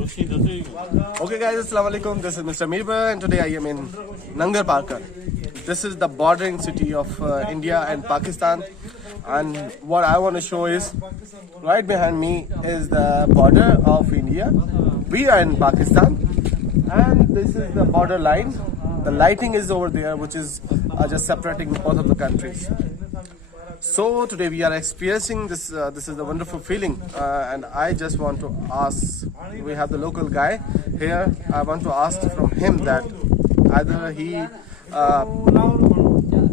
Okay guys, Assalamualaikum. This is Mr. Mirba and today I am in Nangar Parker. This is the bordering city of India and Pakistan, and what I want to show is right behind me is the border of India. We are in Pakistan and this is the border line. The lighting is over there, which is just separating both of the countries. So today we are experiencing this. This is a wonderful feeling, and I just want to ask. We have the local guy here. I want to ask from him that either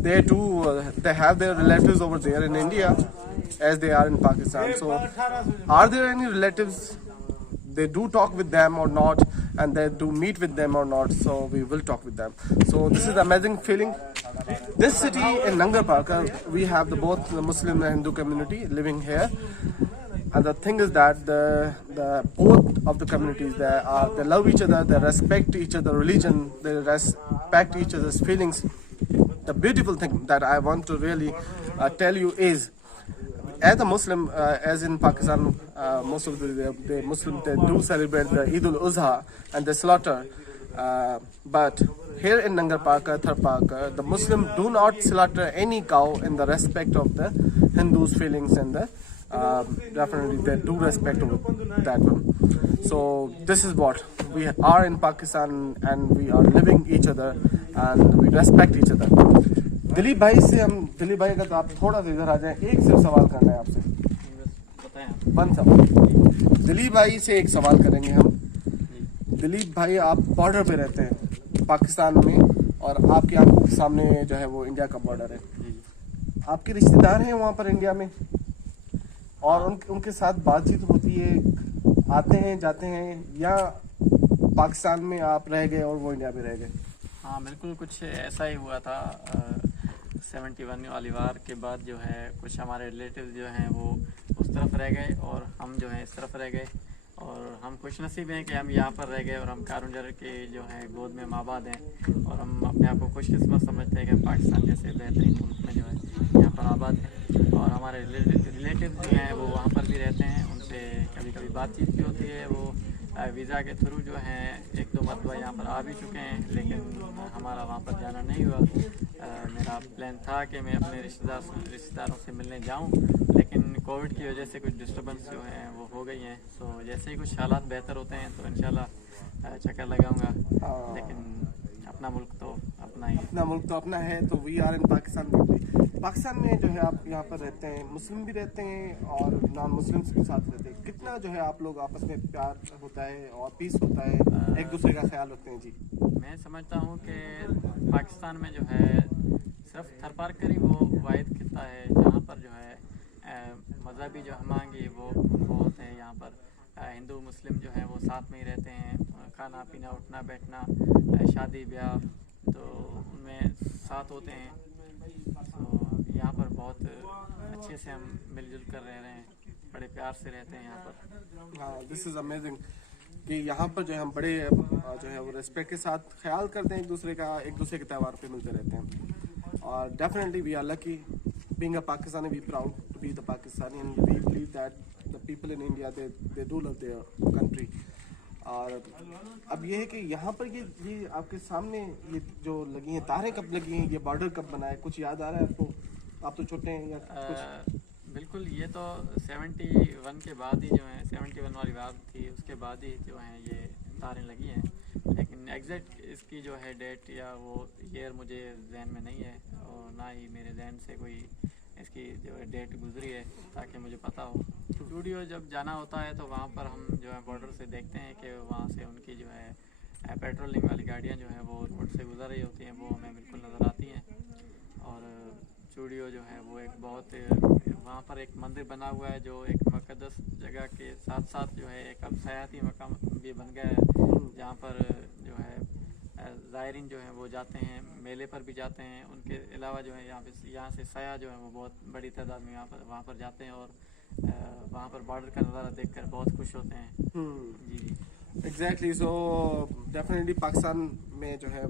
they have their relatives over there in India, as they are in Pakistan. So, are there any relatives? They do talk with them or not, and they do meet with them or not. So we will talk with them. So this is the amazing feeling. This city in Nangar Parker, we have both the Muslim and Hindu community living here, and the thing is that the both of the communities they love each other, they respect each other's religion, they respect each other's feelings. The beautiful thing that I want to really tell you is, as a Muslim, as in Pakistan, most of the Muslims they do celebrate the Eid al-Adha and they slaughter. But here in Nangar Parker, Thar Parker, the Muslims do not slaughter any cow in the respect of the Hindus' feelings, and definitely they do respect that one. So this is what we are in Pakistan, and we are living each other and we respect each other. Dilip भाई से हम दिलीप भाई अगर आप थोड़ा सा इधर आ जाएं, एक सिर्फ सवाल करना है आपसे, वन सवाल। दिलीप भाई से एक सवाल करेंगे हम। दिलीप भाई, आप बॉर्डर पे रहते हैं पाकिस्तान में, और आपके आंखों के सामने जो है वो इंडिया का बॉर्डर है। आपके रिश्तेदार हैं वहाँ पर इंडिया में, और उनके साथ बातचीत होती है, आते हैं जाते हैं, या पाकिस्तान में आप रह गए और वो इंडिया में रह गए? हाँ बिल्कुल, कुछ ऐसा ही हुआ था। 71 वाली वार के बाद जो है कुछ हमारे रिलेटिव जो हैं वो उस तरफ रह गए और हम जो हैं इस तरफ रह गए, और हम खुशनसीब हैं कि हम यहाँ पर रह गए और हम कारंजर के जो है गोद में माबाद हैं, और हम अपने आप को खुशकिस्मत समझते हैं कि पाकिस्तान जैसे बेहतरीन मुल्क में जो है यहाँ पर आबाद हैं। और हमारे रिलेटिव जो हैं वो वहाँ पर भी रहते हैं, उनसे कभी कभी बातचीत भी होती है। वो वीज़ा के थ्रू जो है एक दो मरतबा यहाँ पर आ भी चुके हैं, लेकिन हमारा वहाँ पर जाना नहीं हुआ। मेरा प्लान था कि मैं अपने रिश्तेदारों से मिलने जाऊँ, लेकिन कोविड की वजह से कुछ डिस्टर्बेंस जो है वो हो गई हैं। तो जैसे ही कुछ हालात बेहतर होते हैं तो इंशाल्लाह चक्कर लगाऊंगा, लेकिन अपना मुल्क तो अपना है। तो वी आर इन पाकिस्तान में जो है आप यहाँ पर रहते हैं, मुस्लिम भी रहते हैं और नॉन मुस्लिम्स के साथ रहते हैं। कितना जो है आप लोग आपस में प्यार होता है और पीस होता है, एक दूसरे का ख्याल रखते हैं? जी, मैं समझता हूँ कि पाकिस्तान में जो है सिर्फ थर पार्कर ही वो वाहिद खिता है जहाँ पर जो है मजहबी जो हमांगी वो बहुत है। यहाँ पर हिंदू मुस्लिम जो है वो साथ में ही रहते हैं, खाना पीना उठना बैठना शादी ब्याह तो उनमें साथ होते हैं। तो यहाँ पर बहुत अच्छे से हम मिलजुल कर रह रहे हैं, बड़े प्यार से रहते हैं यहाँ पर। हाँ, दिस इज़ अमेजिंग कि यहाँ पर जो है हम बड़े जो है वो रिस्पेक्ट के साथ ख्याल करते हैं, एक दूसरे के त्यौहार पे मिलते रहते हैं। और definitely we are lucky being a Pakistani, we proud to be the Pakistani, and we believe that the people in India they do love their country. और अब ये है कि यहाँ पर ये आपके सामने ये जो लगी हैं तारें कब लगी हैं, ये बॉर्डर कब बना है, कुछ याद आ रहा है आपको? आप तो छोटे हैं या कुछ? बिल्कुल, ये तो 71 के बाद ही जो है 71 वाली बात थी, उसके बाद ही जो है ये तारें लगी हैं, लेकिन एग्जैक्ट इसकी जो है डेट या वो ईयर मुझे जहन में नहीं है, और ना ही मेरे जहन से कोई इसकी जो है डेट गुजरी है ताकि मुझे पता हो। स्टूडियो जब जाना होता है तो वहाँ पर हम जो है बॉर्डर से देखते हैं कि वहाँ से उनकी जो है पेट्रोलिंग वाली गाड़ियाँ जो है वो रोड से गुजर रही होती हैं, वो हमें बिल्कुल नज़र आती हैं। और स्टूडियो जो है वो एक बहुत वहाँ पर एक मंदिर बना हुआ है जो एक मुक़द्दस जगह के साथ साथ जो है एक अब सयाती मकाम भी बन गया है, जहाँ पर जो है ज़ायरीन जो है वो जाते हैं, मेले पर भी जाते हैं। उनके अलावा जो है यहाँ से सयाह जो है वो बहुत बड़ी तादाद में वहाँ पर जाते हैं, और वहाँ पर बॉर्डर का नज़ारा देखकर बहुत खुश होते हैं। जी एग्जैक्टली। सो डेफिनेटली पाकिस्तान में जो है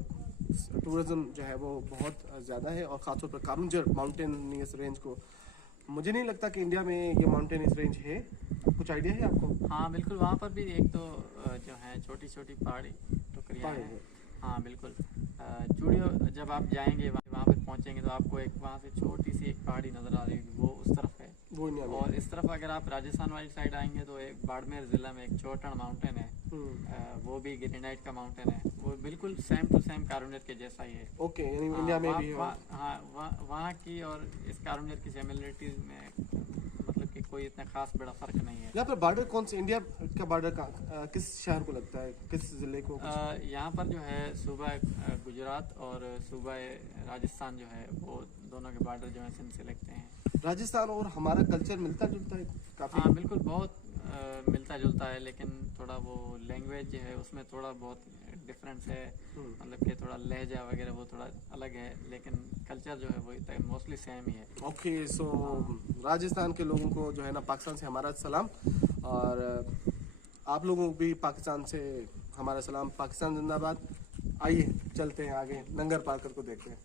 टूरिज़्म जो है वो बहुत ज़्यादा है, और ख़ासतौर पर कारंजर माउंटेनियस रेंज को मुझे नहीं लगता कि इंडिया में ये माउंटेनियस रेंज है। कुछ कुछ आइडिया है आपको? हाँ बिल्कुल, वहाँ पर भी एक तो जो है छोटी छोटी पहाड़ी टुकड़ियाँ पहाड़ी हैं। है। हाँ बिल्कुल, चूड़ियों जब आप जाएंगे वहाँ पर पहुँचेंगे तो आपको एक वहाँ से छोटी सी एक पहाड़ी नज़र आ रही होगी, वो उस तरफ है। वो इंडिया में। और इस तरफ अगर आप राजस्थान वाली साइड आएंगे तो एक बाड़मेर ज़िला में एक चोटन माउंटेन है, वो भी ग्रेनाइट का माउंटेन है, वो बिल्कुल सेम टू सेम कारनेट के जैसा ही है। ओके, यानी इंडिया में भी है। हाँ वहाँ की और इस कारनेट की सिमिलरिटीज में मतलब कि कोई इतना खास बड़ा फर्क नहीं है। यहाँ पर बॉर्डर कौन से, इंडिया का बॉर्डर किस शहर को लगता है, किस जिले को? यहाँ पर जो है सूबा गुजरात और सूबा राजस्थान जो है वो दोनों के बॉर्डर जो है से लगते हैं। राजस्थान और हमारा कल्चर मिलता जुलता है काफी? हाँ बिल्कुल, बहुत मिलता जुलता है, लेकिन थोड़ा वो लैंग्वेज जो है उसमें थोड़ा बहुत डिफरेंस है, मतलब कि थोड़ा लहजा वगैरह वो थोड़ा अलग है, लेकिन कल्चर जो है वो मोस्टली सेम ही है। ओके, सो राजस्थान के लोगों को जो है ना पाकिस्तान से हमारा सलाम, और आप लोगों को भी पाकिस्तान से हमारा सलाम। पाकिस्तान जिंदाबाद। आइए चलते हैं आगे, नंगर पार्कर को देखते हैं।